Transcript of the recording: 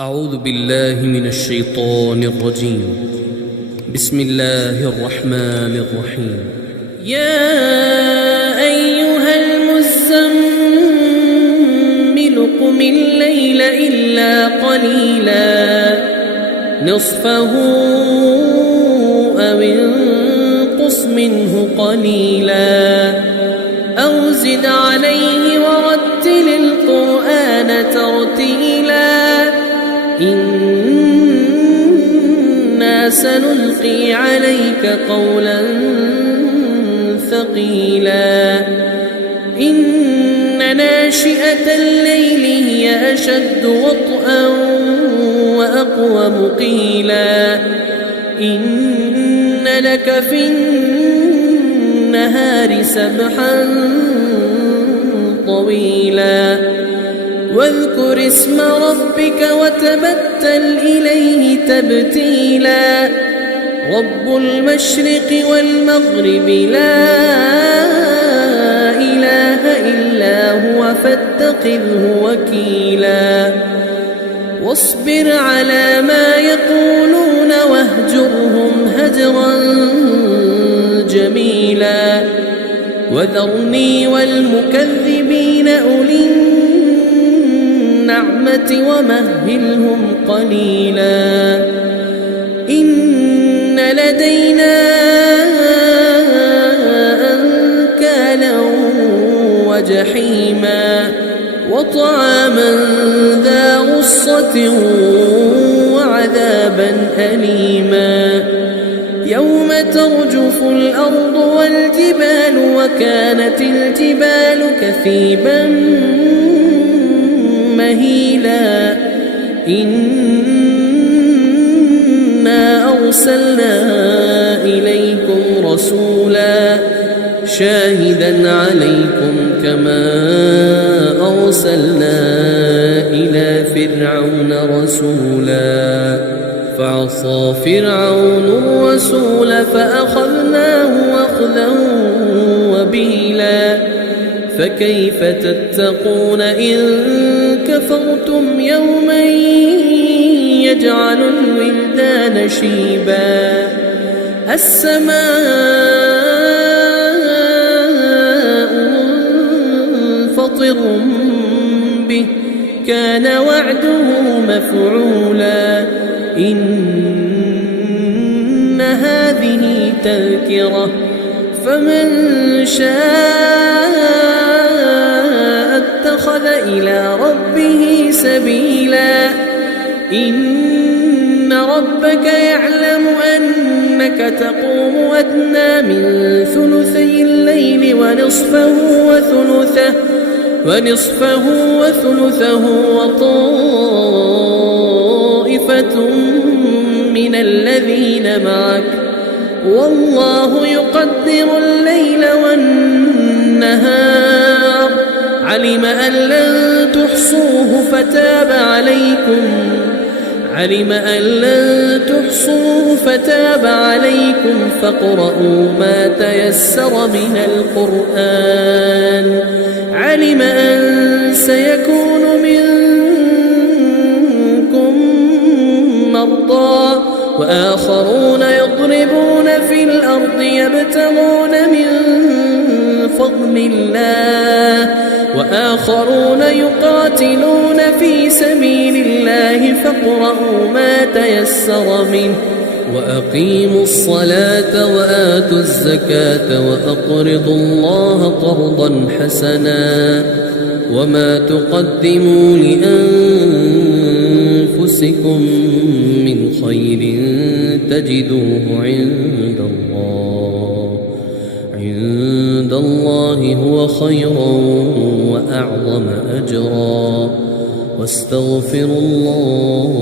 أعوذ بالله من الشيطان الرجيم. بسم الله الرحمن الرحيم. يا أيها المزمل قم الليل إلا قليلا نصفه أو انقص منه قليلا أو زد عليه ورتل القرآن ترتيلا إنا سنلقي عليك قولا ثقيلا إن ناشئة الليل هي أشد وطئا وأقوم قيلا إن لك في النهار سبحا طويلا واذكر اسم ربك وتبتل إليه تبتيلا رب المشرق والمغرب لا إله إلا هو فاتخذه وكيلا واصبر على ما يقولون واهجرهم هجرا جميلا وذرني والمكذبين أولي النعمة ومهلهم قليلا إن لدينا أنكالا وجحيما وطعاما ذا غصة وعذابا أليما يوم ترجف الأرض والجبال وكانت الجبال كثيبا مهيلا إنا أرسلنا إليكم رسولا شاهدا عليكم كما أرسلنا إلى فرعون رسولا فعصى فرعون الرسول فأخذناه أخذا وبيلا فكيف تتقون إن كفرتم يوما يجعل الولدان شيبا السماء منفطر به كان وعده مفعولا إن هذه تذكرة فمن شاء اتخذ إلى ربه سبيلا إن ربك يعلم أنك تقوم أدنى من ثلثي الليل ونصفه وثلثه وطائفة من الذين معك والله يقدر الليل والنهار علم أن لن تحصوه فتاب عليكم فاقرؤوا ما تيسر من القرآن علم أن سيكون منكم مرضى وآخرون يضربون في الأرض يبتغون من فضل الله وآخرون يقاتلون في سبيل الله فاقرؤوا ما تيسر منه وأقيموا الصلاة وآتوا الزكاة وأقرضوا الله قرضا حسنا وما تقدموا لأنفسكم من خير تجدوه عند الله هو خيرا وأعظم أجرا واستغفروا الله